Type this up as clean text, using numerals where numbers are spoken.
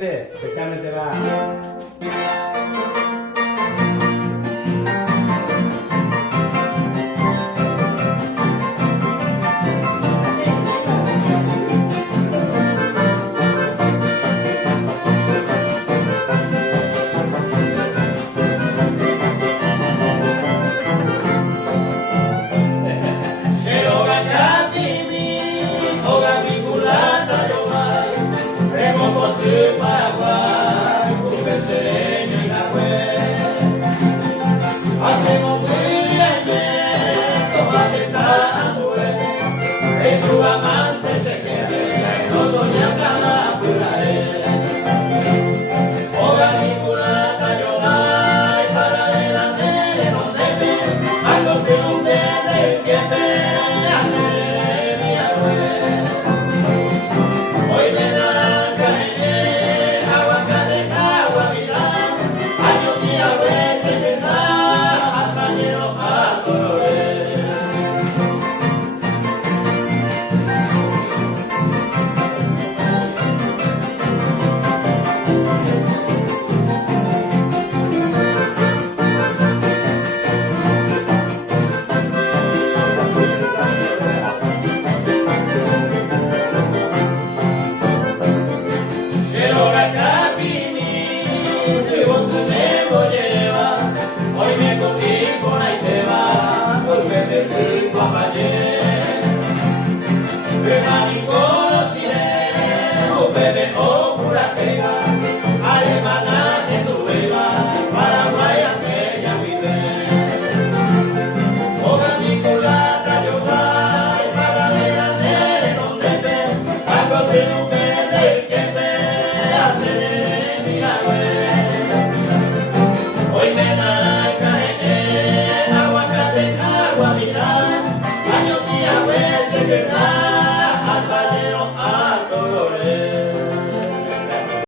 Especialmente va. Tu amante se quede, no soñaba la curaré. Oga mi culata yo voy para adelante de donde me algo que un verde que me hace mi abuela. Hoy me naranja aguacate, agua mirar, años y a veces me da hasta lleno a colores. Hoy me cogí con la iteba, porque perdí papayé. Beba mi conociré, o bebe o pura pega, alemana que tu beba, paraguaya que ya vive. Oga mi culata yo voy, para adelante de donde ve, algo que un verde que me hace de mi abuela. Hoy me naranja, aguacate, agua, mira.